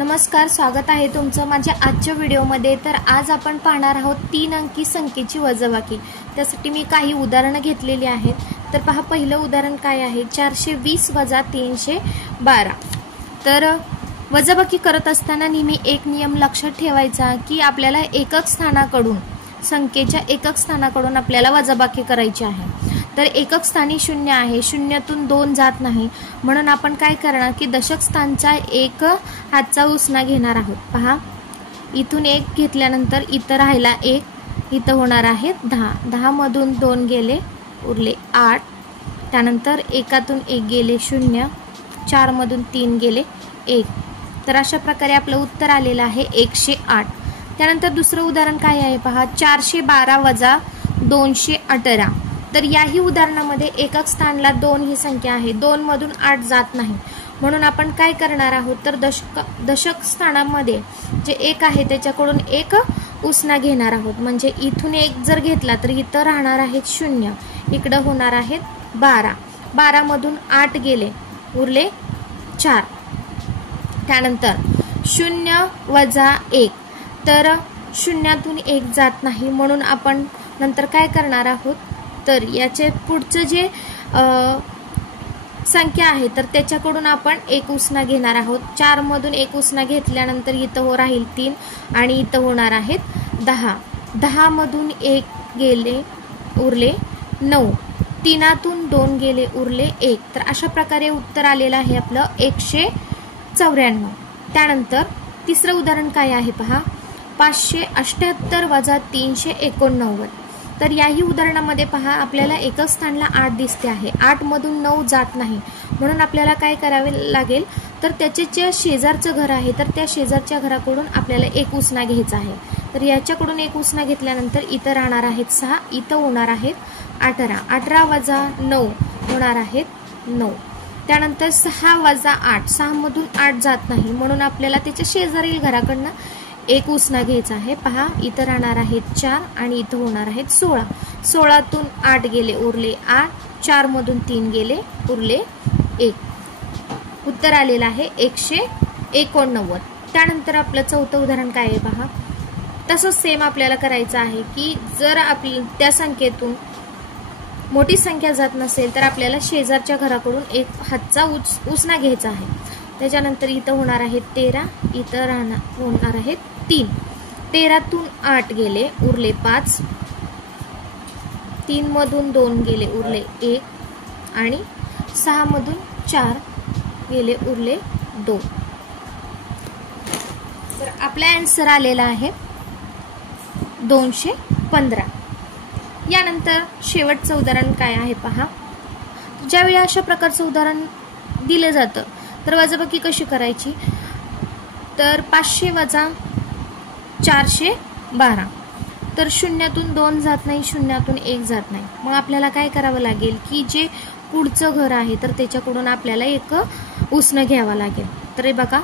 नमस्कार, स्वागत आहे तुमचं माझ्या आजच्या व्हिडिओमध्ये। तर आज आपण पाहणार आहोत 3 अंकी संख्येची वजाबाकी। त्यासाठी मी काही उदाहरणं घेतलेली आहेत। तर पहा, पहिलं उदाहरण काय आहे, 420 वजा 312। तर वजाबाकी करत असताना नेहमी एक नियम लक्षात ठेवायचा की आपल्याला एकक स्थानाकडून, संख्येच्या एकक स्थानाकडून आपल्याला वजाबाकी करायची आहे। तर एकक स्थानी 0 आहे, शून्यातून 2 जात नाही, म्हणून आपण काय करणार की दशक स्थानचा एक हातचा उसना घेणार आहोत। पहा, इथून 1 घेतल्यानंतर इथं राहिला 1, इथं होणार आहेत 10, 10 मधून 2 गेले, उरले 8, त्यानंतर एकातून 1 गेले 0, 4 मधून 3 गेले 1। तर अशा प्रकारे आपलं उत्तर आलेलं आहे 108। त्यानंतर दुसरं उदाहरण काय आहे पहा, 412 वजा 218। तर याही उदाहरणामध्ये एकक स्थानला 2 ही संख्या आहे, 2 मधून 8 जात नाही, म्हणून आपण काय करणार आहोत तर दशक स्थानामध्ये जे 1 आहे त्याच्याकडून 1 उसना घेणार आहोत। म्हणजे इथून 1 जर घेतला तर इथं राहणार आहेत 0, इकडं होणार आहेत 12, 12 मधून 8 गेले, उरले 4। त्यानंतर 0 वजा 1, तर शून्यातून 1 जात नाही, म्हणून आपण नंतर काय करणार आहोत तर याचे पुढचं जे संख्या आहे तर त्याच्याकडून आपण 1 उसना घेणार आहोत। 4 मधून 1 उसना घेतल्यानंतर इथं राहील 3 आणि इथं होणार आहेत 10, 10 मधून 1 गेले, उरले 9, 3तून 2 गेले, उरले 1। तर अशा प्रकारे उत्तर आलेलं आहे आपलं 194। त्यानंतर तिसरं उदाहरण काय आहे पहा, 578 वजा 389। तर याही उदाहरणामध्ये पहा, आपल्याला एकक स्थानला 8 दिसते आहे, 8 मधून 9 जात नाही, म्हणून आपल्याला काय करावे लागेल तर त्याचे जे शेजारचं घर आहे तर त्या शेजारच्या घराकडून आपल्याला 1 उसना घ्यायचा आहे। तर याच्याकडून 1 उसना घेतल्यानंतर इथं राहणार आहेत 6, इथं होणार आहेत 18, 18 वजा 9 होणार आहेत 9। त्यानंतर 6 वजा 8, 6 मधून 8 जात नाही, म्हणून आपल्याला त्याच्या शेजारील घराकडनं 1 उसना घ्यायचा आहे। पहा, इथं राहणार आहेत 4 आणि इथं होणार आहेत 16, 16तून 8 गेले, उरले 8, 4 मधून 3 गेले, उरले 1। उत्तर आलेलं आहे 189। त्यानंतर आपलं चौथं उदाहरण काय आहे पहा, तसंच सेम आपल्याला करायचं आहे की जर आपल्या त्या संख्येतून मोठी संख्या जात नसेल तर आपल्याला शेजारच्या घराकडून 1 हातचा उसना घ्यायचा आहे। त्याच्यानंतर इथं होणार आहेत 13, इथं होणार आहेत 3, 13तून 8 गेले, उरले 5, 3 मधून 2 गेले, उरले 1 आणि 6 मधून 4 गेले, उरले 2। तर आपला आन्सर आलेला आहे 215। यानंतर शेवटचं उदाहरण काय आहे पहा, ज्यावेळी अशा प्रकारचं उदाहरण दिलं जातं तर वजाबाकी कशी करायची, तर 500 वजा 412। तर शून्यातून 2 जात नाही, शून्यातून 1 जात नाही, मग आपल्याला काय करावं लागेल की जे पुढचं घर आहे तर त्याच्याकडून आपल्याला 1 उसना घ्यावा लागेल। तर हे बघा,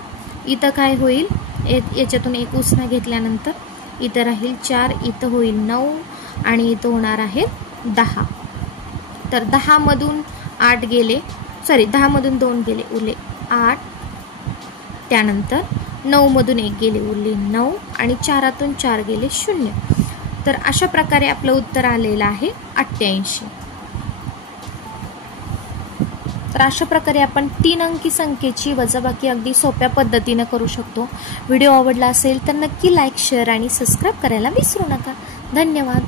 इथं काय होईल, याच्यातून 1 उसना घेतल्यानंतर इथं राहील 4, इथं होईल 9 आणि इथं होणार आहेत 10। तर 10 मधून 8 गेले, 10 मधून 2 गेले, उरले 8, त्यानंतर 9 मधून 1 गेले, उरले 9 आणि 4तून 4 गेले 0। तर अशा प्रकारे आपलं उत्तर आलेलं आहे 88। तर अशा प्रकारे आपण 3 अंकी संख्येची वजाबाकी अगदी सोप्या पद्धतीने करू शकतो। व्हिडिओ आवडला असेल तर नक्की लाईक, शेअर आणि सबस्क्राईब करायला विसरू नका। धन्यवाद।